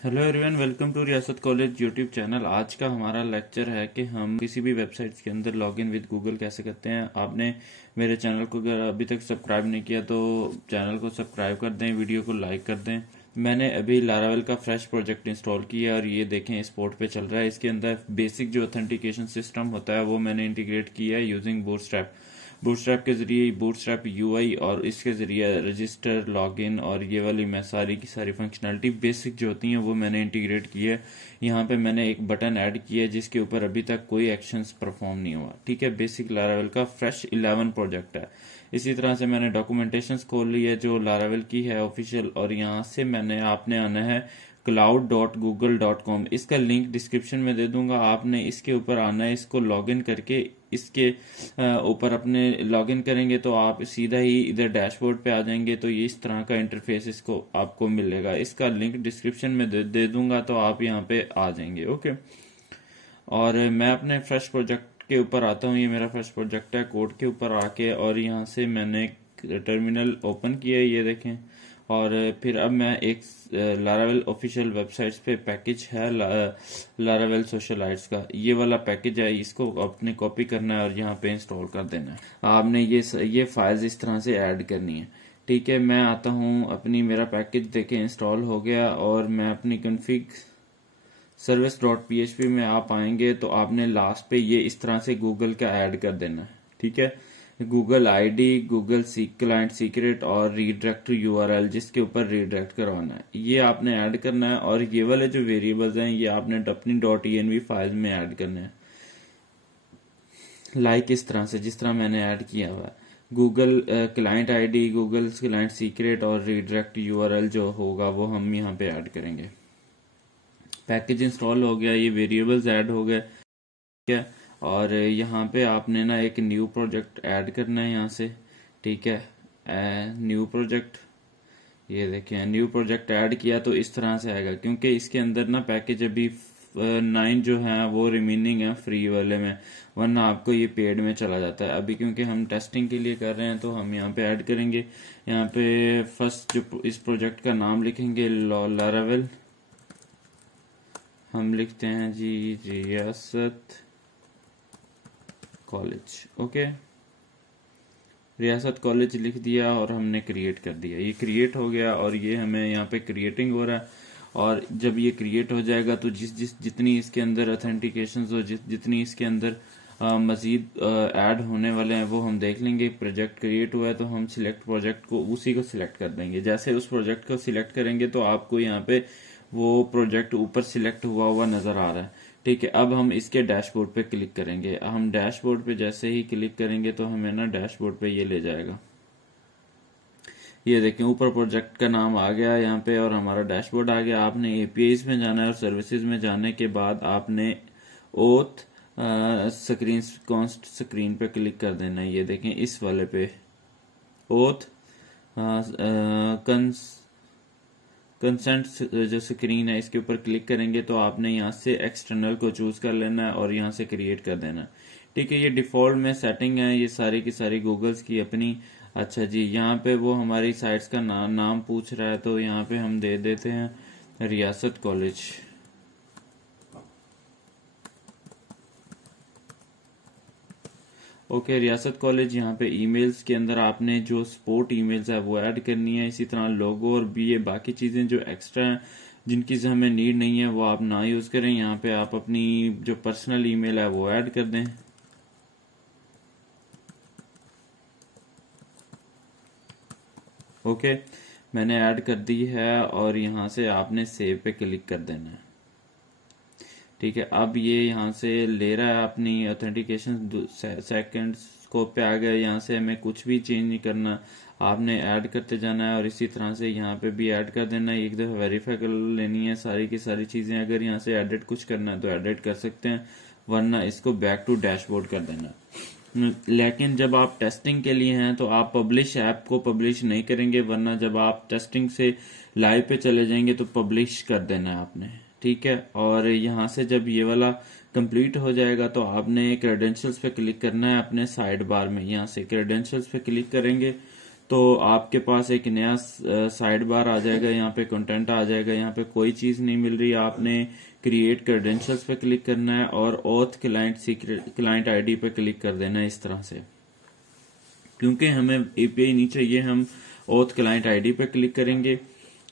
Hello everyone, welcome to रियासत college YouTube channel. आज का हमारा लेक्चर है कि हम किसी भी वेबसाइट के अंदर लॉगिन विद गूगल कैसे करते हैं। आपने मेरे चैनल को अगर अभी तक सब्सक्राइब नहीं किया तो चैनल को सब्सक्राइब कर दें, वीडियो को लाइक कर दें। मैंने अभी लारावेल का फ्रेश प्रोजेक्ट इंस्टॉल किया और ये देखें इस पोर्ट पे चल रहा है। इसके अंदर बेसिक जो ऑथेंटिकेशन सिस्टम होता है वो मैंने इंटीग्रेट किया है यूजिंग बूटस्ट्रैप। बूटस्ट्रैप के जरिए बूटस्ट्रैप यूआई और इसके जरिए रजिस्टर, लॉगिन और ये वाली मैं सारी की सारी फंक्शनलिटी बेसिक जो होती हैं वो मैंने इंटीग्रेट की है। यहाँ पे मैंने एक बटन ऐड किया है जिसके ऊपर अभी तक कोई एक्शंस परफॉर्म नहीं हुआ। ठीक है, बेसिक लारावेल का फ्रेश 11 प्रोजेक्ट है। इसी तरह से मैंने डॉक्यूमेंटेशन खोल ली है जो लारावेल की है ऑफिशियल, और यहाँ से मैंने आपने आना है cloud.google.com। इसका लिंक डिस्क्रिप्शन में दे दूंगा। आपने इसके ऊपर आना है, इसको लॉगिन करके इसके ऊपर अपने लॉगिन करेंगे तो आप सीधा ही इधर डैशबोर्ड पे आ जाएंगे। तो ये इस तरह का इंटरफेस इसको आपको मिलेगा। इसका लिंक डिस्क्रिप्शन में दे दूंगा तो आप यहाँ पे आ जाएंगे। ओके, और मैं अपने फ्रेश प्रोजेक्ट के ऊपर आता हूँ। ये मेरा फ्रेश प्रोजेक्ट है। कोड के ऊपर आके और यहाँ से मैंने टर्मिनल ओपन किया है, ये देखें। और फिर अब मैं एक लारावेल ऑफिशियल वेबसाइट्स पे पैकेज है लारावेल सोशलाइट्स का, ये वाला पैकेज है। इसको अपने कॉपी करना है और यहाँ पे इंस्टॉल कर देना है। आपने ये फाइल्स इस तरह से ऐड करनी है। ठीक है, मैं आता हूँ अपनी, मेरा पैकेज देखे इंस्टॉल हो गया और मैं अपनी कॉन्फ़िग service.php में आप आएंगे तो आपने लास्ट पे ये इस तरह से गूगल का ऐड कर देना है। ठीक है, Google ID, Google client secret और रीडायरेक्ट यूआरएल जिसके ऊपर रीडायरेक्ट करवाना है, ये आपने ऐड करना है। और ये वाले जो वेरिएबल्स हैं ये आपने अपनी .env फाइल में ऐड करने हैं, लाइक इस तरह से जिस तरह मैंने ऐड किया हुआ है। Google client ID, Google client secret और रीडायरेक्ट यूआरएल जो होगा वो हम यहाँ पे ऐड करेंगे। पैकेज इंस्टॉल हो गया, ये वेरिएबल्स ऐड हो गए। ठीक है, और यहाँ पे आपने ना एक न्यू प्रोजेक्ट ऐड करना है यहाँ से। ठीक है, न्यू प्रोजेक्ट, ये देखें न्यू प्रोजेक्ट ऐड किया तो इस तरह से आएगा, क्योंकि इसके अंदर ना पैकेज अभी 9 जो है वो रिमेनिंग है फ्री वाले में, वरना आपको ये पेड में चला जाता है। अभी क्योंकि हम टेस्टिंग के लिए कर रहे हैं तो हम यहाँ पे ऐड करेंगे। यहाँ पे फर्स्ट जो इस प्रोजेक्ट का नाम लिखेंगे लारावेल, हम लिखते हैं जी रियासत कॉलेज। ओके, रियासत कॉलेज लिख दिया और हमने क्रिएट कर दिया। ये क्रिएट हो गया और ये हमें यहाँ पे क्रिएटिंग हो रहा है। और जब ये क्रिएट हो जाएगा तो जितनी इसके अंदर ऑथेंटिकेशन हो, जितनी इसके अंदर मजीद ऐड होने वाले हैं वो हम देख लेंगे। प्रोजेक्ट क्रिएट हुआ है तो हम सिलेक्ट प्रोजेक्ट को उसी को सिलेक्ट कर देंगे। जैसे उस प्रोजेक्ट को सिलेक्ट करेंगे तो आपको यहाँ पे वो प्रोजेक्ट ऊपर सिलेक्ट हुआ हुआ नजर आ रहा है। ठीक है, अब हम इसके डैशबोर्ड पे क्लिक करेंगे। हम डैशबोर्ड पे जैसे ही क्लिक करेंगे तो हमें ना डैशबोर्ड पे ये ले जाएगा। ये देखें ऊपर प्रोजेक्ट का नाम आ गया यहाँ पे और हमारा डैशबोर्ड आ गया। आपने एपीआईज में जाना है और सर्विसेज में जाने के बाद आपने ओथ स्क्रीन पे क्लिक कर देना है। ये देखें इस वाले पे ओथ कंसेंट जो स्क्रीन है इसके ऊपर क्लिक करेंगे तो आपने यहाँ से एक्सटर्नल को चूज कर लेना है और यहाँ से क्रिएट कर देना है। ठीक है, ये डिफॉल्ट में सेटिंग है, ये सारी की सारी गूगल्स की अपनी। अच्छा जी, यहाँ पे वो हमारी साइट्स का नाम पूछ रहा है तो यहाँ पे हम दे देते हैं रियासत कॉलेज। ओके, रियासत कॉलेज। यहाँ पे ईमेल्स के अंदर आपने जो सपोर्ट ईमेल्स है वो ऐड करनी है। इसी तरह लोगो और भी ये बाकी चीजें जो एक्स्ट्रा हैं जिनकी से हमें नीड नहीं है वो आप ना यूज करें। यहाँ पे आप अपनी जो पर्सनल ईमेल है वो ऐड कर दें। ओके, मैंने ऐड कर दी है और यहाँ से आपने सेव पे क्लिक कर देना है। ठीक है, अब ये यहाँ से ले रहा है अपनी ऑथेंटिकेशन, सेकंड स्कोप पे आ गया। यहाँ से हमें कुछ भी चेंज नहीं करना, आपने ऐड करते जाना है और इसी तरह से यहाँ पे भी ऐड कर देना है। एक दफा वेरीफाई कर लेनी है सारी की सारी चीजें। अगर यहाँ से एडिट कुछ करना है तो एडिट कर सकते हैं, वरना इसको बैक टू डैशबोर्ड कर देना। लेकिन जब आप टेस्टिंग के लिए हैं तो आप पब्लिश ऐप को पब्लिश नहीं करेंगे, वरना जब आप टेस्टिंग से लाइव पे चले जाएंगे तो पब्लिश कर देना है आपने। ठीक है, और यहाँ से जब ये वाला कंप्लीट हो जाएगा तो आपने क्रेडेंशियल्स पे क्लिक करना है अपने साइड बार में। यहाँ से क्रेडेंशियल्स पे क्लिक करेंगे तो आपके पास एक नया साइड बार आ जाएगा, यहाँ पे कंटेंट आ जाएगा, यहाँ पे कोई चीज नहीं मिल रही, आपने क्रिएट क्रेडेंशियल्स पे क्लिक करना है और auth client secret client ID पे क्लिक कर देना है इस तरह से। क्योंकि हमें एपीआई नहीं चाहिए, हम ऑथ क्लाइंट आईडी पे क्लिक करेंगे।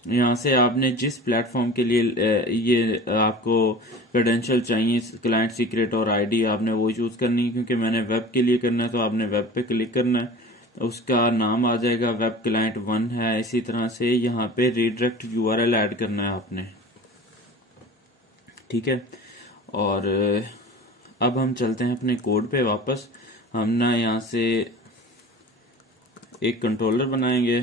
यहाँ से आपने जिस प्लेटफॉर्म के लिए ये आपको क्रेडेंशियल चाहिए, क्लाइंट सीक्रेट और आईडी, आपने वो चूज करनी है। क्योंकि मैंने वेब के लिए करना है तो आपने वेब पे क्लिक करना है, उसका नाम आ जाएगा वेब क्लाइंट 1 है। इसी तरह से यहाँ पे रीडायरेक्ट यूआरएल ऐड करना है आपने, ठीक है। और अब हम चलते हैं अपने कोड पे वापस। हम ना यहाँ से एक कंट्रोलर बनाएंगे,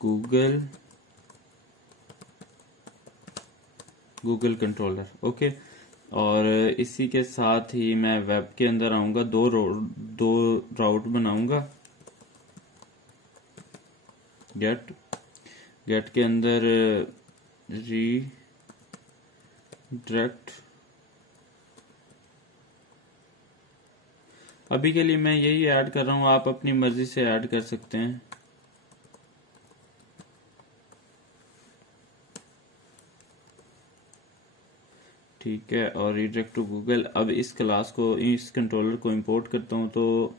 गूगल कंट्रोलर, ओके। और इसी के साथ ही मैं वेब के अंदर आऊंगा, दो राउट बनाऊंगा। गेट के अंदर रीडायरेक्ट, अभी के लिए मैं यही ऐड कर रहा हूं, आप अपनी मर्जी से ऐड कर सकते हैं। ठीक है, और रीडायरेक्ट टू गूगल। अब इस क्लास को, इस कंट्रोलर को इंपोर्ट करता हूं, तो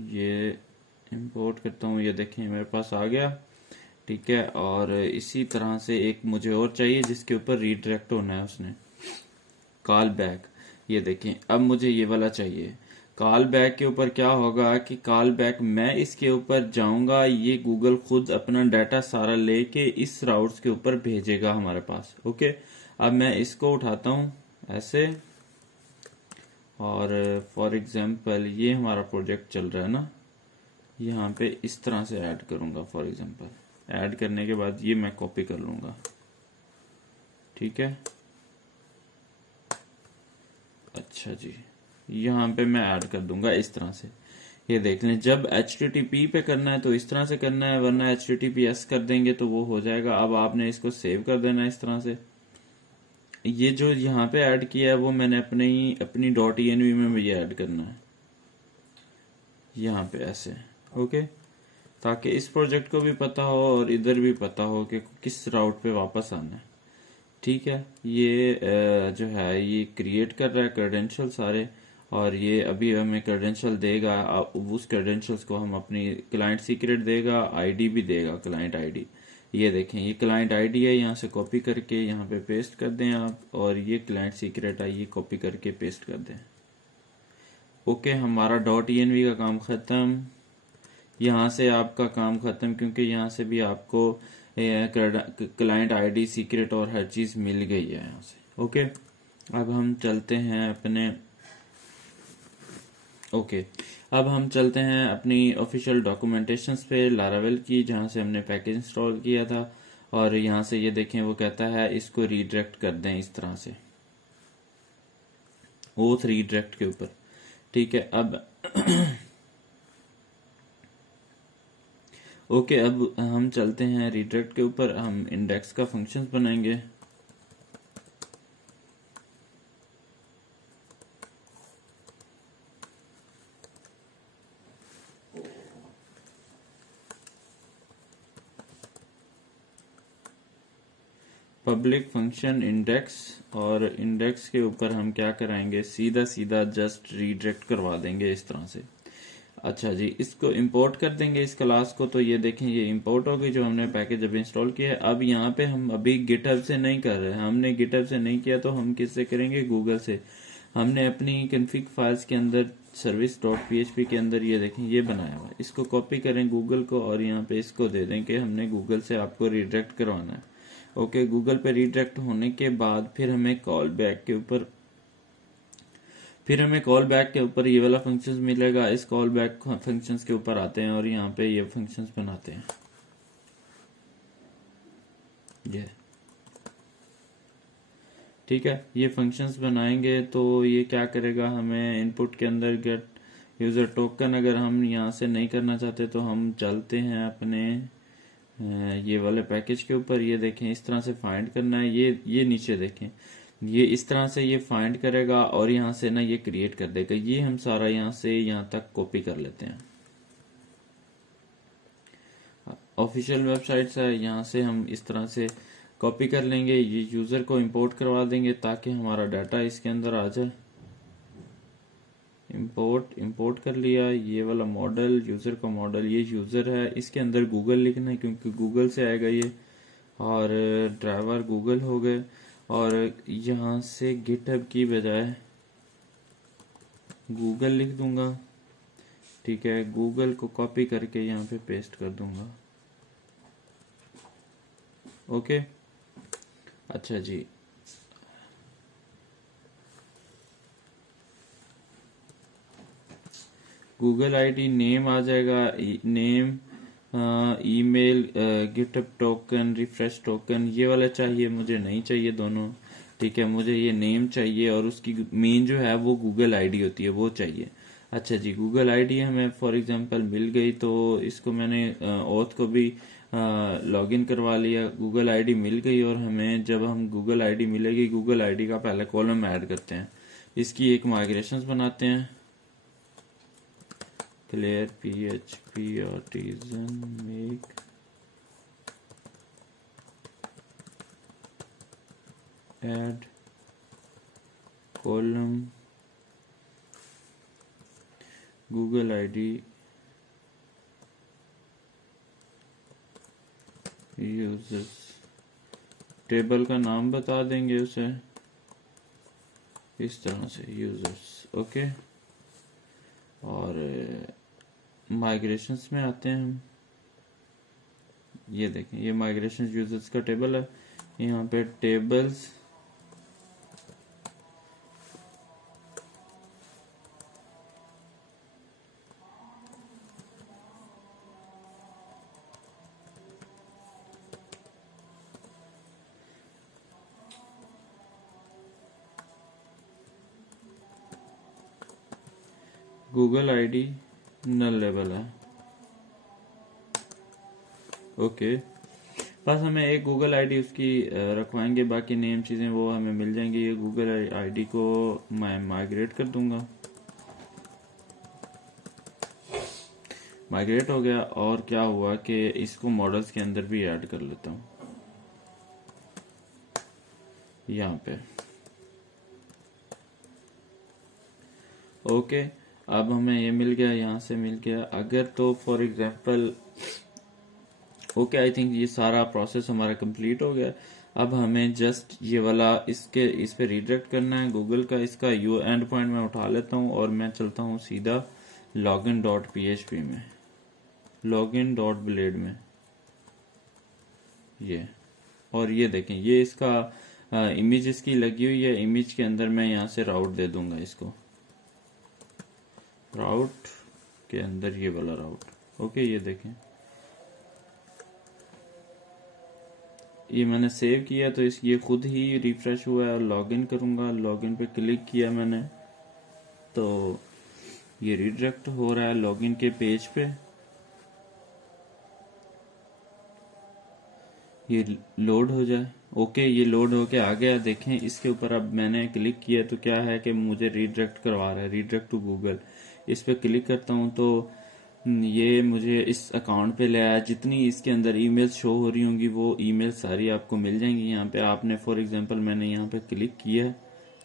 ये इंपोर्ट करता हूं, ये देखें मेरे पास आ गया, ठीक है। और इसी तरह से एक मुझे और चाहिए जिसके ऊपर रीडायरेक्ट होना है, उसने कॉल बैक। ये देखें, अब मुझे ये वाला चाहिए। कॉल बैक के ऊपर क्या होगा कि कॉल बैक मैं इसके ऊपर जाऊंगा, ये गूगल खुद अपना डाटा सारा लेके इस राउट्स के ऊपर भेजेगा हमारे पास, ओके। अब मैं इसको उठाता हूं ऐसे, और फॉर एग्जांपल ये हमारा प्रोजेक्ट चल रहा है ना, यहाँ पे इस तरह से ऐड करूंगा। फॉर एग्जांपल ऐड करने के बाद ये मैं कॉपी कर लूंगा, ठीक है। अच्छा जी, यहाँ पे मैं ऐड कर दूंगा इस तरह से। ये देख लें, जब HTTP पे करना है तो इस तरह से करना है, वरना HTTPS कर देंगे तो वो हो जाएगा। अब आपने इसको सेव कर देना है इस तरह से। ये जो यहाँ पे ऐड किया है वो मैंने अपनी .env में ये ऐड करना है यहाँ पे ऐसे, ओके, ताकि इस प्रोजेक्ट को भी पता हो और इधर भी पता हो कि किस राउट पे वापस आना है, ठीक है। ये जो है ये क्रिएट कर रहा है क्रेडेंशियल सारे, और ये अभी हमें क्रेडेंशियल देगा। उस क्रेडेंशियल्स को हम अपनी क्लाइंट सीक्रेट देगा, आईडी भी देगा, क्लाइंट आईडी। ये देखें, ये क्लाइंट आईडी है, यहाँ से कॉपी करके यहाँ पे पेस्ट कर दें आप, और ये क्लाइंट सीक्रेट है, ये कॉपी करके पेस्ट कर दें, ओके। हमारा .env का काम खत्म, यहाँ से आपका काम खत्म, क्योंकि यहाँ से भी आपको क्लाइंट आईडी, सीक्रेट और हर चीज मिल गई है यहाँ से, ओके। अब हम चलते हैं अपनी ऑफिशियल डॉक्यूमेंटेशंस पे लारावेल की, जहाँ से हमने पैकेज इंस्टॉल किया था। और यहाँ से ये देखें, वो कहता है इसको रीडायरेक्ट कर दें इस तरह से, ओथ रीडायरेक्ट के ऊपर, ठीक है। अब ओके, अब हम चलते हैं रीडायरेक्ट के ऊपर। हम इंडेक्स का फंक्शंस बनाएंगे। पब्लिक फंक्शन इंडेक्स, और इंडेक्स के ऊपर हम क्या कराएंगे, सीधा सीधा जस्ट रीडायरेक्ट करवा देंगे इस तरह से। अच्छा जी, इसको इंपोर्ट कर देंगे इस क्लास को। तो ये देखें, ये इंपोर्ट हो गई जो हमने पैकेज अभी इंस्टॉल किया है। अब यहाँ पे हम अभी गिटहब से नहीं कर रहे हैं, हमने गिटहब से नहीं किया तो हम किससे करेंगे, गूगल से। हमने अपनी कॉन्फ़िग फाइल्स के अंदर service.php के अंदर ये देखें ये बनाया हुआ है, इसको कॉपी करें गूगल को, और यहाँ पे इसको दे दें कि हमने गूगल से आपको रीडायरेक्ट करवाना है, ओके। गूगल पे रीडायरेक्ट होने के बाद फिर हमें कॉल बैक के ऊपर ये वाला फंक्शंस मिलेगा। इस कॉल बैक फंक्शंस के ऊपर आते हैं और यहाँ पे ये फंक्शंस बनाते हैं। ये ठीक है, ये फंक्शंस बनाएंगे तो ये क्या करेगा, हमें इनपुट के अंदर गेट यूजर टोकन, अगर हम यहाँ से नहीं करना चाहते तो हम चलते हैं अपने ये वाले पैकेज के ऊपर। ये देखें, इस तरह से फाइंड करना है। ये नीचे देखें, ये इस तरह से ये फाइंड करेगा और यहाँ से ना ये क्रिएट कर देगा। ये हम सारा यहाँ से यहाँ तक कॉपी कर लेते हैं। ऑफिशियल वेबसाइट्स है, यहाँ से हम इस तरह से कॉपी कर लेंगे। ये यूजर को इंपोर्ट करवा देंगे ताकि हमारा डाटा इसके अंदर आ जाए। इंपोर्ट कर लिया। ये वाला मॉडल, यूजर का मॉडल, ये यूजर है, इसके अंदर गूगल लिखना है क्योंकि गूगल से आएगा ये, और ड्राइवर गूगल हो गए। और यहाँ से गिटहब की बजाय गूगल लिख दूंगा। ठीक है, गूगल को कॉपी करके यहाँ पे पेस्ट कर दूंगा। ओके, अच्छा जी। गूगल आईडी नेम आ जाएगा, name, email, GitHub token, refresh token, ये वाला चाहिए, मुझे नहीं चाहिए दोनों। ठीक है, मुझे ये नेम चाहिए और उसकी मेन जो है वो गूगल आईडी होती है वो चाहिए। अच्छा जी, गूगल आईडी हमें फॉर एग्जांपल मिल गई, तो इसको मैंने ऑथ को भी लॉगिन करवा लिया। गूगल आईडी मिल गई और हमें जब हम गूगल आईडी मिलेगी, गूगल आईडी का पहला कॉलम ऐड करते हैं। इसकी एक माइग्रेशंस बनाते हैं। clear php artisan make add column Google ID users, table का नाम बता देंगे उसे इस तरह से, यूजर्स। ओके, और माइग्रेशंस में आते हैं हम। ये देखें, ये माइग्रेशन यूजर्स का टेबल है। यहाँ पे टेबल्स, गूगल आईडी नल लेवल है। ओके, बस हमें एक गूगल आईडी उसकी रखवाएंगे, बाकी नेम चीजें वो हमें मिल जाएंगी। ये गूगल आईडी को मैं माइग्रेट कर दूंगा। माइग्रेट हो गया, और क्या हुआ कि इसको मॉडल्स के अंदर भी ऐड कर लेता हूं यहाँ पे। ओके, अब हमें ये मिल गया, यहाँ से मिल गया। अगर तो for example, okay, I think ये सारा प्रोसेस हमारा कंप्लीट हो गया। अब हमें जस्ट ये वाला इस पे रिडायरेक्ट करना है गूगल का। इसका यू एंड पॉइंट मैं उठा लेता हूँ और मैं चलता हूँ सीधा login.php में, login.blade में। ये, और ये देखें, ये इसका इमेज इसकी लगी हुई है। इमेज के अंदर मैं यहाँ से राउट दे दूंगा इसको, राउट के अंदर ये वाला राउट। ओके, ये देखें, ये मैंने सेव किया तो ये खुद ही रिफ्रेश हुआ है। और लॉगिन करूंगा, लॉगिन पे क्लिक किया मैंने तो ये रिडायरेक्ट हो रहा है लॉगिन के पेज पे। ये लोड हो जाए। ओके, ये लोड होके आ गया। देखें, इसके ऊपर अब मैंने क्लिक किया तो क्या है कि मुझे रिडायरेक्ट करवा रहा है, रिडायरेक्ट टू गूगल। इस पे क्लिक करता हूं तो ये मुझे इस अकाउंट पे ले आया। जितनी इसके अंदर ईमेल्स शो हो रही होंगी वो ईमेल सारी आपको मिल जाएंगी यहाँ पे। आपने फॉर एग्जांपल मैंने यहाँ पे क्लिक किया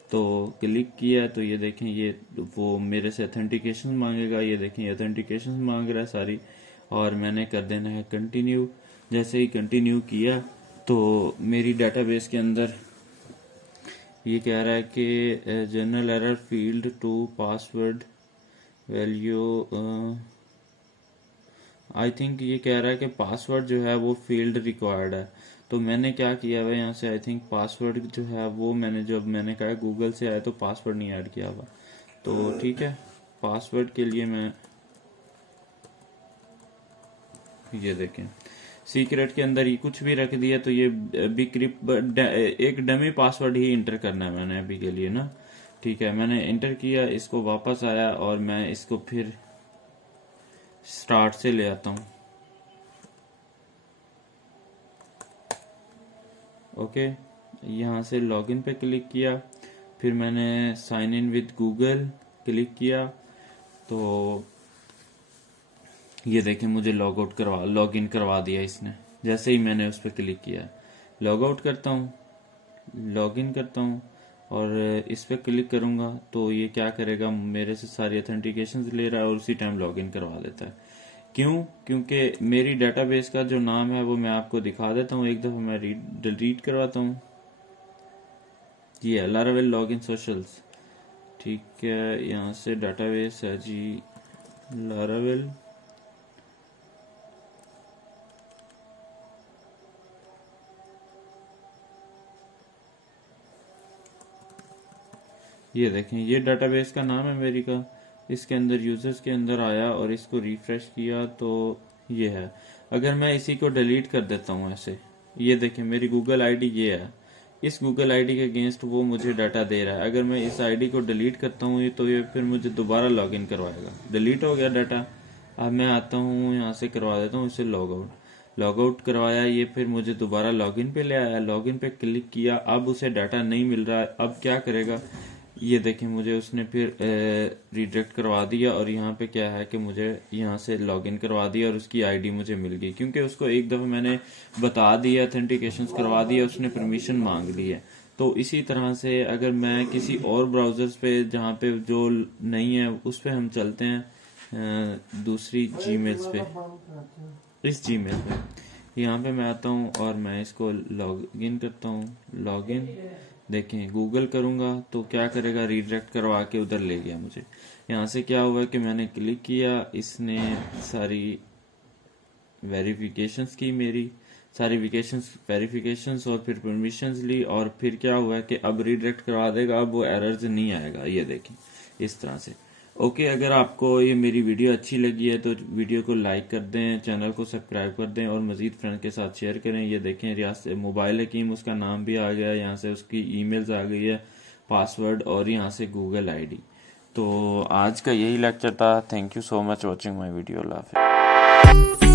तो ये देखें, ये वो मेरे से ऑथेंटिकेशन मांगेगा। ये देखें, ऑथेंटिकेशन मांग रहा है सारी, और मैंने कर देना है कंटिन्यू। जैसे ही कंटिन्यू किया तो मेरी डेटाबेस के अंदर ये कह रहा है कि general error field to password value, I think ये कह रहा है कि पासवर्ड जो है वो फील्ड रिक्वायर्ड है। तो मैंने क्या किया हुआ यहाँ से, आई थिंक पासवर्ड जो है वो मैंने, जब मैंने कहा गूगल से आया तो पासवर्ड नहीं ऐड किया हुआ। तो ठीक है, पासवर्ड के लिए मैं ये देखें, सीक्रेट के अंदर ये कुछ भी रख दिया तो ये एक डमी पासवर्ड ही इंटर करना है मैंने अभी के लिए ना। ठीक है, मैंने इंटर किया, इसको वापस आया और मैं इसको फिर स्टार्ट से ले आता हूं। ओके, यहाँ से लॉगिन पे क्लिक किया, फिर मैंने sign in with Google click किया, तो ये देखें मुझे लॉगिन करवा दिया इसने। जैसे ही मैंने उस पर क्लिक किया, लॉग आउट करता हूँ, लॉगिन करता हूँ और इस पर क्लिक करूंगा तो ये क्या करेगा, मेरे से सारी ऑथेंटिकेशन ले रहा है और उसी टाइम लॉगिन करवा देता है। क्यों? क्योंकि मेरी डेटाबेस का जो नाम है वो मैं आपको दिखा देता हूँ। एक दफा मैं डिलीट करवाता हूँ। ये लारावेल लॉगिन सोशल्स, ठीक है। यहाँ से डेटाबेस है जी लारावेल, ये देखें ये डेटाबेस का नाम है मेरी का। इसके अंदर यूजर्स के अंदर आया और इसको रिफ्रेश किया तो ये है। अगर मैं इसी को डिलीट कर देता हूँ ऐसे, ये देखें मेरी गूगल आईडी ये है। इस गूगल आईडी के अगेंस्ट वो मुझे डाटा दे रहा है। अगर मैं इस आईडी को डिलीट करता हूँ तो ये फिर मुझे दोबारा लॉगिन करवाएगा। डिलीट हो गया डाटा। अब मैं आता हूँ यहाँ से करवा देता हूँ इसे लॉग आउट। लॉग आउट करवाया, ये फिर मुझे दोबारा लॉगिन पे ले आया। लॉगिन पे क्लिक किया, अब उसे डाटा नहीं मिल रहा है। अब क्या करेगा, ये देखें मुझे उसने फिर रिडायरेक्ट करवा दिया और यहाँ पे क्या है कि मुझे यहाँ से लॉगिन करवा दिया और उसकी आईडी मुझे मिल गई, क्योंकि उसको एक दफा मैंने बता दिया, ऑथेंटिकेशन करवा दिया, उसने परमिशन मांग ली है। तो इसी तरह से अगर मैं किसी और ब्राउजर्स पे जहाँ पे जो नहीं है उस पे हम चलते हैं, दूसरी जीमेल्स पे, इस जीमेल पे यहाँ पे मैं आता हूँ और मैं इसको लॉगिन करता हूँ। लॉगिन देखें गूगल करूंगा तो क्या करेगा, रिडायरेक्ट करवा के उधर ले गया मुझे। यहाँ से क्या हुआ कि मैंने क्लिक किया, इसने सारी वेरिफिकेशंस की, मेरी सारी वेरिफिकेशंस और फिर परमिशंस ली और फिर क्या हुआ कि अब रिडायरेक्ट करवा देगा। अब वो एरर्स नहीं आएगा, ये देखें इस तरह से। ओके, अगर आपको ये मेरी वीडियो अच्छी लगी है तो वीडियो को लाइक कर दें, चैनल को सब्सक्राइब कर दें और मजीद फ्रेंड के साथ शेयर करें। ये देखें रियाज मोबाइल हकीम, उसका नाम भी आ गया, यहाँ से उसकी ईमेल्स आ गई है, पासवर्ड और यहाँ से गूगल आईडी। तो आज का यही लेक्चर था। Thank you so much watching my video. अल्लाह हाफिज़।